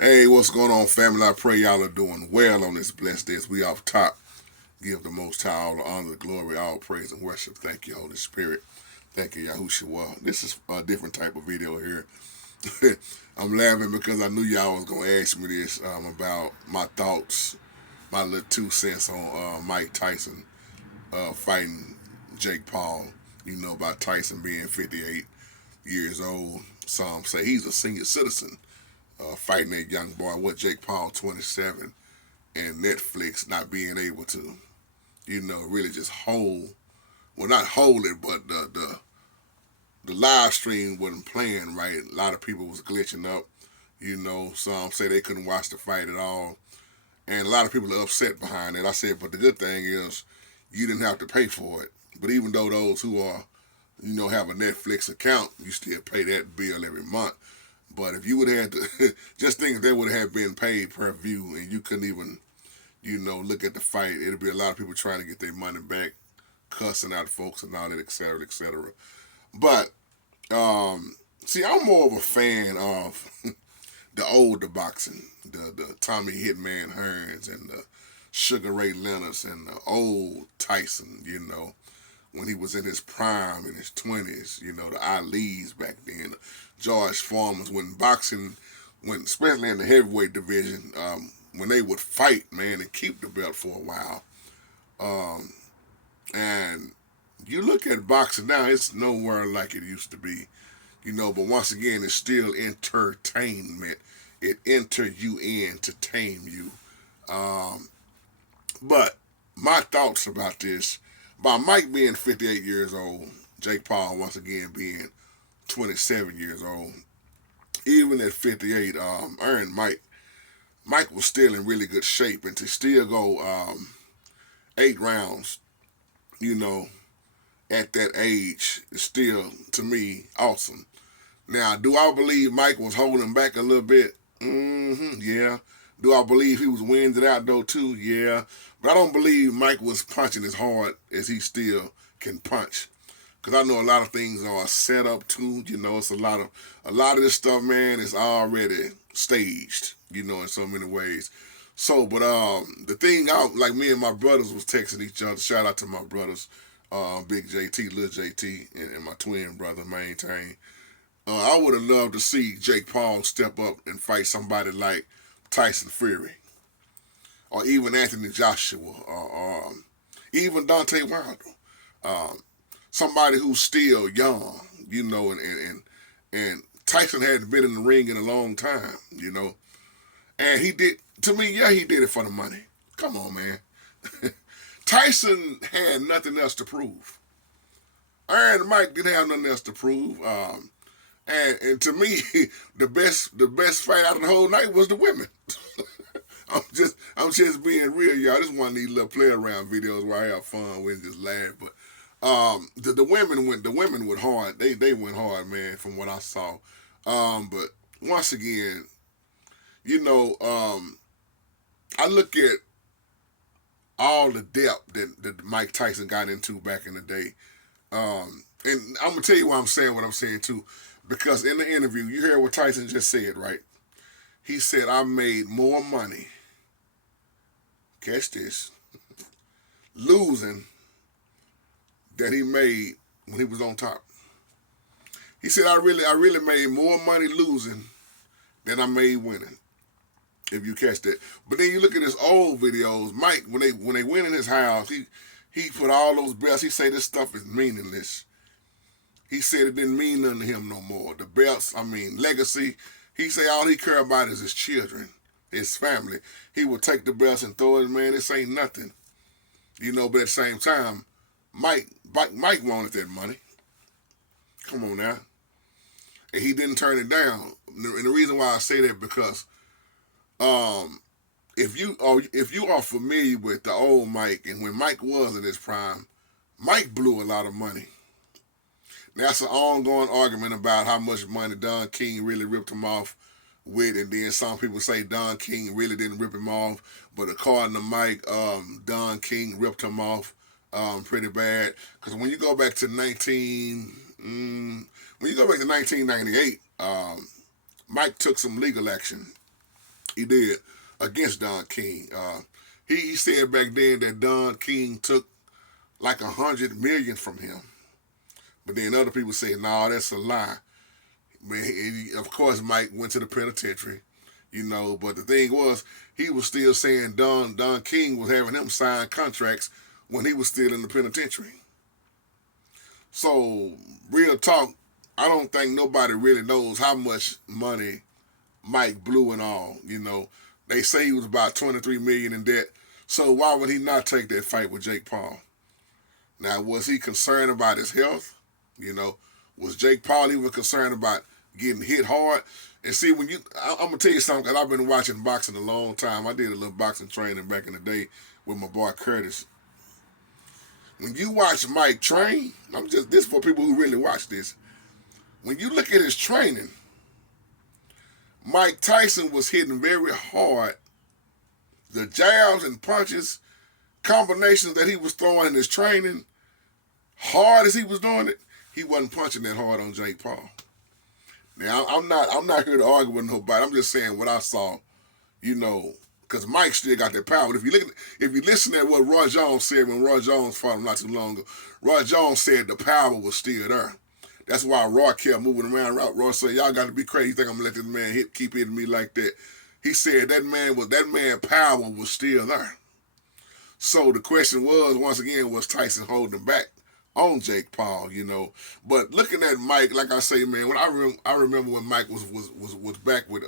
Hey, what's going on, family? I pray y'all are doing well on this blessed day. As we off top, give the Most High all the honor, the glory, all praise and worship. Thank you, Holy Spirit. Thank you, Yahushua. This is a different type of video here. I'm laughing because I knew y'all was gonna ask me this about my thoughts, my little 2 cents on Mike Tyson fighting Jake Paul. You know about Tyson being 58 years old. Some say he's a senior citizen fighting that young boy. What Jake Paul 27 and Netflix not being able to, really just hold, well, not hold it, but the live stream wasn't playing right. A lot of people was glitching up. Some say they couldn't watch the fight at all, and a lot of people are upset behind it. I said, but the good thing is you didn't have to pay for it. But even though those who are, have a Netflix account, you still pay that bill every month. But if you would have had to, just think if they would have been paid per view and you couldn't even, look at the fight, it'd be a lot of people trying to get their money back, cussing out folks and all that, et cetera, et cetera. But, see, I'm more of a fan of the older boxing, the Tommy Hitman Hearns and the Sugar Ray Leonards and the old Tyson, when he was in his prime, in his 20s, the Ali's back then, George Foreman's, when boxing, especially in the heavyweight division, when they would fight, man, and keep the belt for a while. Um, and you look at boxing now, it's nowhere like it used to be, but once again, it's still entertainment. It enter you in to tame you. Um, but my thoughts about this, by Mike being 58 years old, Jake Paul once again being 27 years old, even at 58, Aaron Mike was still in really good shape, and to still go 8 rounds, you know, at that age is still to me awesome. Now, do I believe Mike was holding back a little bit? Yeah. Do I believe he was winning it out though too? Yeah. But I don't believe Mike was punching as hard as he still can punch. Cause I know a lot of things are set up too. It's a lot of this stuff, man, is already staged. In so many ways. So, but the thing out, like me and my brothers was texting each other. Shout out to my brothers, Big JT, Little JT, and my twin brother Maintain. I would have loved to see Jake Paul step up and fight somebody like Tyson Fury, or even Anthony Joshua, or even Dante Wilder. Um, Somebody who's still young, and Tyson hadn't been in the ring in a long time. And he did, to me, yeah, he did it for the money. Come on, man. Tyson had nothing else to prove. Aaron and Mike didn't have nothing else to prove. And to me, the best fight out of the whole night was the women. I'm just being real, y'all. This is one of these little play around videos where I have fun with and just laugh. But the women went hard. They went hard, man, from what I saw. But once again, I look at all the depth that Mike Tyson got into back in the day. And I'm gonna tell you why I'm saying what I'm saying too, because in the interview, you heard what Tyson just said, right? He said, "I made more money." Catch this, losing that he made when he was on top. He said, I really made more money losing than I made winning. If you catch that. But then you look at his old videos, Mike, when they went in his house, he put all those belts. He said this stuff is meaningless. He said it didn't mean nothing to him no more. The belts, legacy. He said all he cared about is his children, his family. He would take the belts and throw it, man, this ain't nothing. But at the same time, Mike wanted that money. Come on now. And he didn't turn it down. And the reason why I say that because if you are familiar with the old Mike and when Mike was in his prime, Mike blew a lot of money. That's an ongoing argument about how much money Don King really ripped him off with, and then some people say Don King really didn't rip him off, but according to Mike, Don King ripped him off pretty bad. Because when you go back to 1998, Mike took some legal action He did against Don King. He said back then that Don King took like 100 million from him, but then other people say, "No, nah, that's a lie." Man, of course, Mike went to the penitentiary, But the thing was, he was still saying Don King was having him sign contracts when he was still in the penitentiary. So, real talk, I don't think nobody really knows how much money Mike blew and all. They say he was about 23 million in debt. So why would he not take that fight with Jake Paul? Now, was he concerned about his health? Was Jake Paul even concerned about getting hit hard? And see, I'm gonna tell you something, because I've been watching boxing a long time. I did a little boxing training back in the day with my boy Curtis. When you watch Mike train, this for people who really watch this. When you look at his training, Mike Tyson was hitting very hard. The jabs and punches, combinations that he was throwing in his training, hard as he was doing it, he wasn't punching that hard on Jake Paul. Now, I'm not here to argue with nobody. I'm just saying what I saw, because Mike still got that power. If you listen to what Roy Jones said when Roy Jones fought him not too long ago, Roy Jones said the power was still there. That's why Roy kept moving around. Roy said, "Y'all got to be crazy. You think I'm gonna let this man keep hitting me like that?" He said that man power was still there. So the question was, once again, was Tyson holding back on Jake Paul? But looking at Mike, like I say, man, when I remember when Mike was back with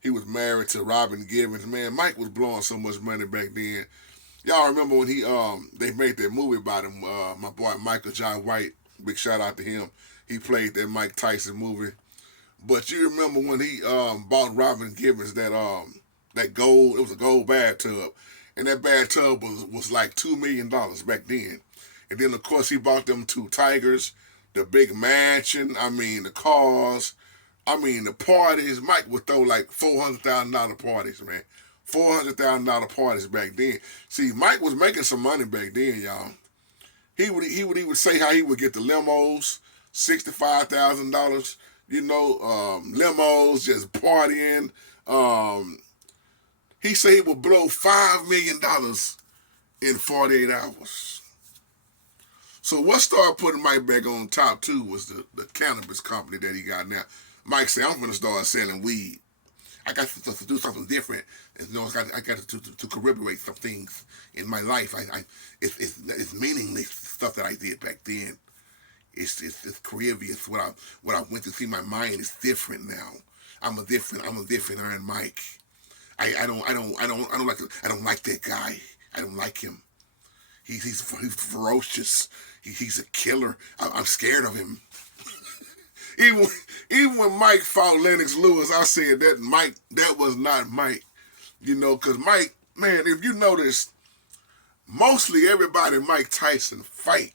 he was married to Robin Givens. Man, Mike was blowing so much money back then. Y'all remember when they made that movie about him? My boy Michael John White, big shout out to him. He played that Mike Tyson movie. But you remember when he bought Robin Givens that gold? It was a gold bathtub, and that bathtub was like $2 million back then. And then of course he bought them 2 Tigers, the big mansion. I mean the cars. I mean the parties. Mike would throw like $400,000 parties, man. $400,000 parties back then. See, Mike was making some money back then, y'all. He would say how he would get the limos, $65,000. Limos, just partying. He said he would blow $5 million in 48 hours. So what started putting Mike back on top too was the cannabis company that he got now. Mike said, "I'm gonna start selling weed. I got to do something different. I got to corroborate some things in my life. It's meaningless stuff that I did back then. It's grievous. What I went to see. My mind is different now. I'm a different Iron Mike. I don't like that guy. I don't like him. He's ferocious. He's a killer. I'm scared of him." Even when Mike fought Lennox Lewis, I said that was not Mike. Because Mike, man, if you notice, mostly everybody Mike Tyson fight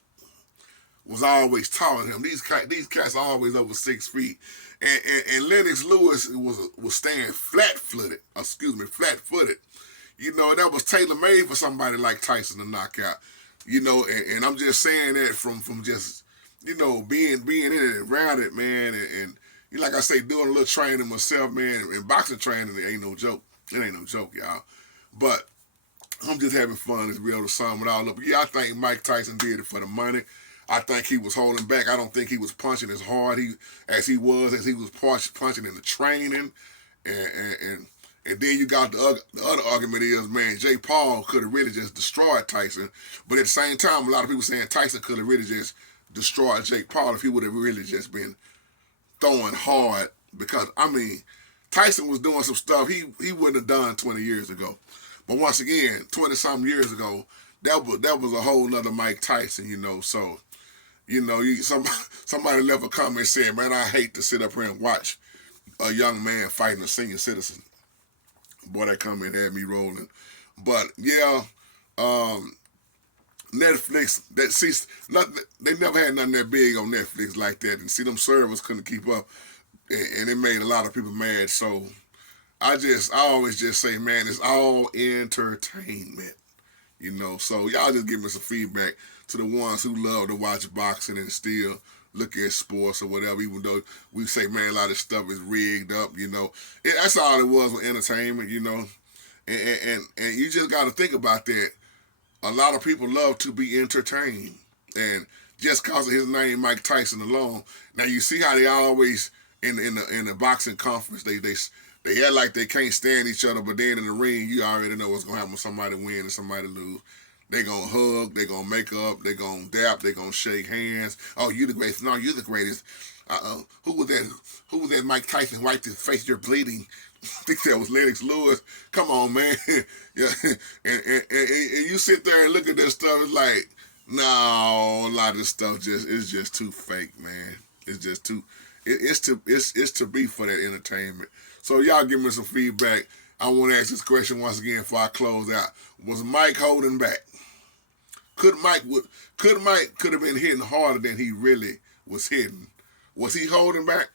was always taller than him. These cats are always over 6 feet. And Lennox Lewis was staying flat-footed. That was tailor-made for somebody like Tyson to knock out. And I'm just saying that from just, being in it, around it, man. And like I say, doing a little training myself, man. And boxing training, it ain't no joke. It ain't no joke, y'all. But I'm just having fun. It's real to sum it all up. Yeah, I think Mike Tyson did it for the money. I think he was holding back. I don't think he was punching as hard as he was punching in the training. And then you got the other argument is, man, Jake Paul could have really just destroyed Tyson. But at the same time, a lot of people saying Tyson could have really just destroyed Jake Paul if he would have really just been throwing hard. Because, I mean, Tyson was doing some stuff he wouldn't have done 20 years ago. But once again, 20-something years ago, that was a whole nother Mike Tyson, So, somebody left a comment saying, "Man, I hate to sit up here and watch a young man fighting a senior citizen." Boy, that comment had me rolling. But yeah, Netflix, they never had nothing that big on Netflix like that. And see, them servers couldn't keep up, and it made a lot of people mad. So I always just say, man, it's all entertainment. So y'all just give me some feedback to the ones who love to watch boxing and still look at sports or whatever, even though we say, man, a lot of stuff is rigged up, That's all it was with entertainment, And you just got to think about that. A lot of people love to be entertained. And just because of his name, Mike Tyson alone, now you see how they always, in the boxing conference, they act like they can't stand each other, but then in the ring, you already know what's going to happen when somebody win and somebody lose. They gonna hug, they gonna make up, they gonna dap, they gonna shake hands. Oh, you the greatest. No, you the greatest. Who was that? Who was that? Mike Tyson wiped his face. You're bleeding. I think that was Lennox Lewis. Come on, man. Yeah, and you sit there and look at this stuff. It's like, no, a lot of this stuff is just too fake, man. It's just too. It's to be for that entertainment. So y'all give me some feedback. I want to ask this question once again before I close out. Was Mike holding back? Could Mike have been hitting harder than he really was hitting? Was he holding back?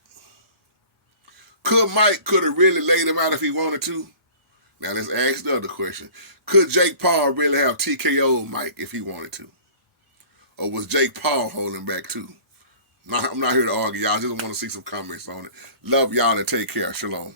Could have really laid him out if he wanted to? Now let's ask the other question. Could Jake Paul really have TKO'd Mike if he wanted to? Or was Jake Paul holding back too? I'm not here to argue, y'all. I just want to see some comments on it. Love y'all and take care. Shalom.